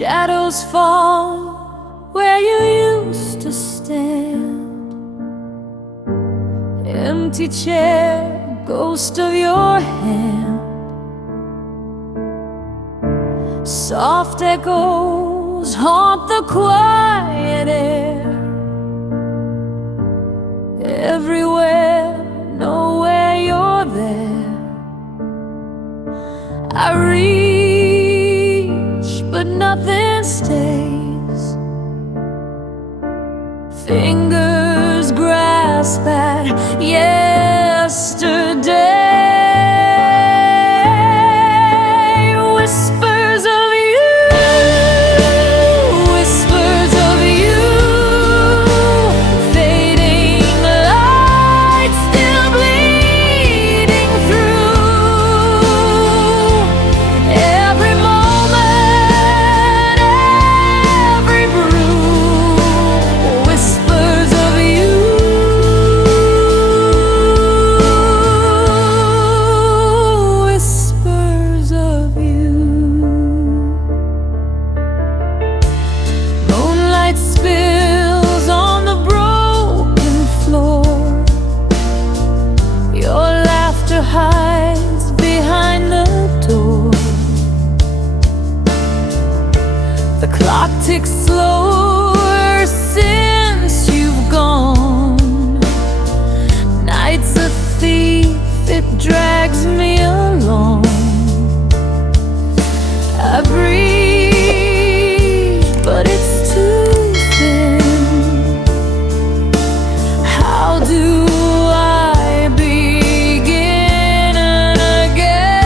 Shadows fall where you used to stand. Empty chair, ghost of your hand. Soft echoes haunt the quiet air. Everywhere, nowhere you're there. I reach, but nothing stays. Fingers grasp at yesterday. Whispers of you, whispers of you. Fading light still bleeding through. Every moment, every brew. Whispers of you, whispers of you. Moonlight spills on the broken floor. Your laughter hides behind the door. The clock ticks slower since you've gone. Night's a thief, it drags me along. I breathe, but it's too thin. How do I begin again?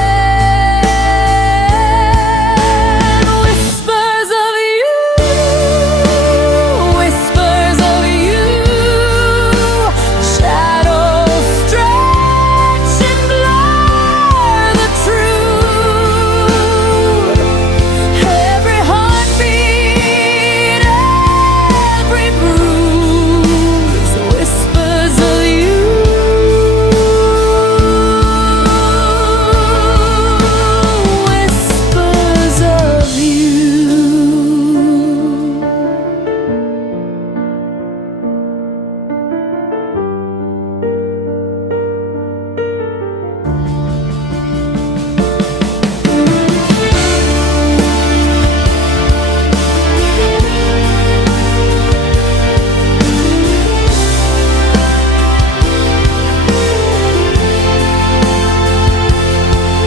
Whispers of you, whispers of you. Shadows stretch and blur the truth. Every heartbeat, every bruise. Whispers of you, whispers of you.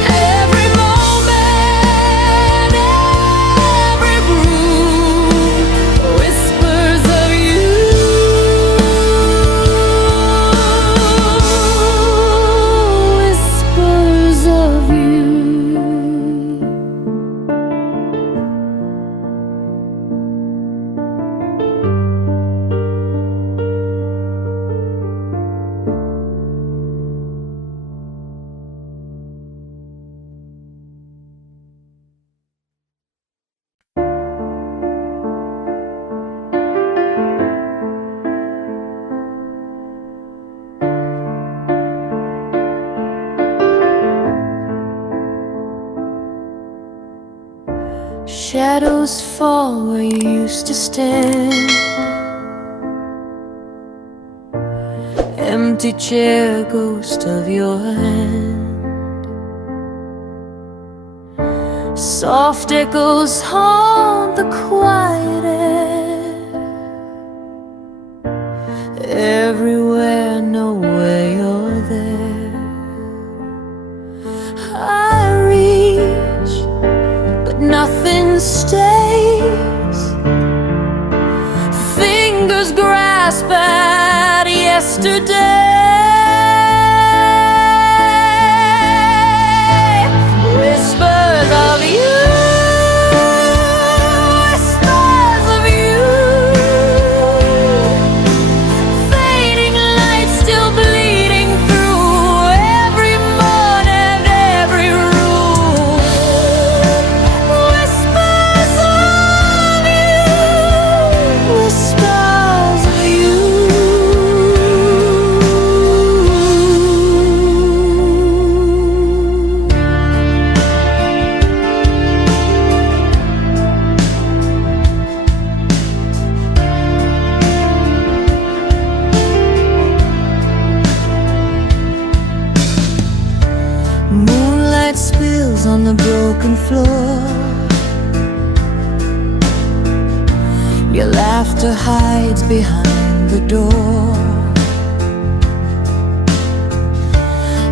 Every moment, every brew. Whispers of you, whispers of you. Shadows fall where you used to stand. Empty chair, ghost of your hand. Soft echoes haunt the quiet air. Everywhere, nowhere you're there. I reach, but nothing stays. Fingers grasp at yesterday. Whispers of you, whispers of you. Fading light still bleeding through. Every moment, every room. Whispers of you, whispers of you. Your laughter hides behind the door.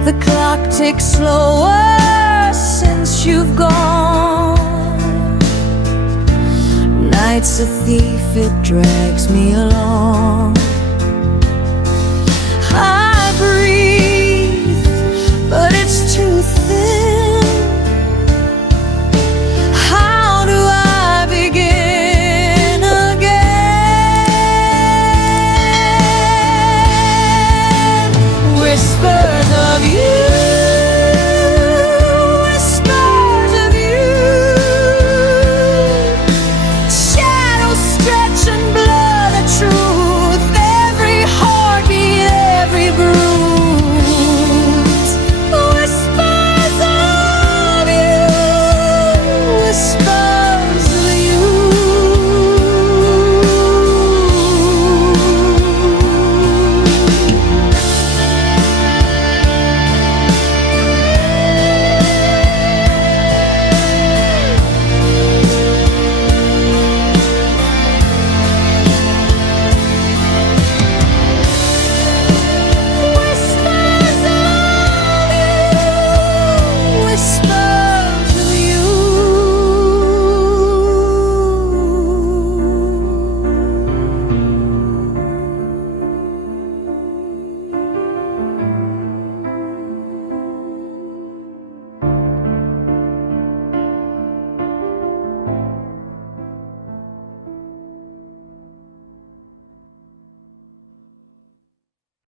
The clock ticks slower since you've gone. Night's a thief, it drags me along.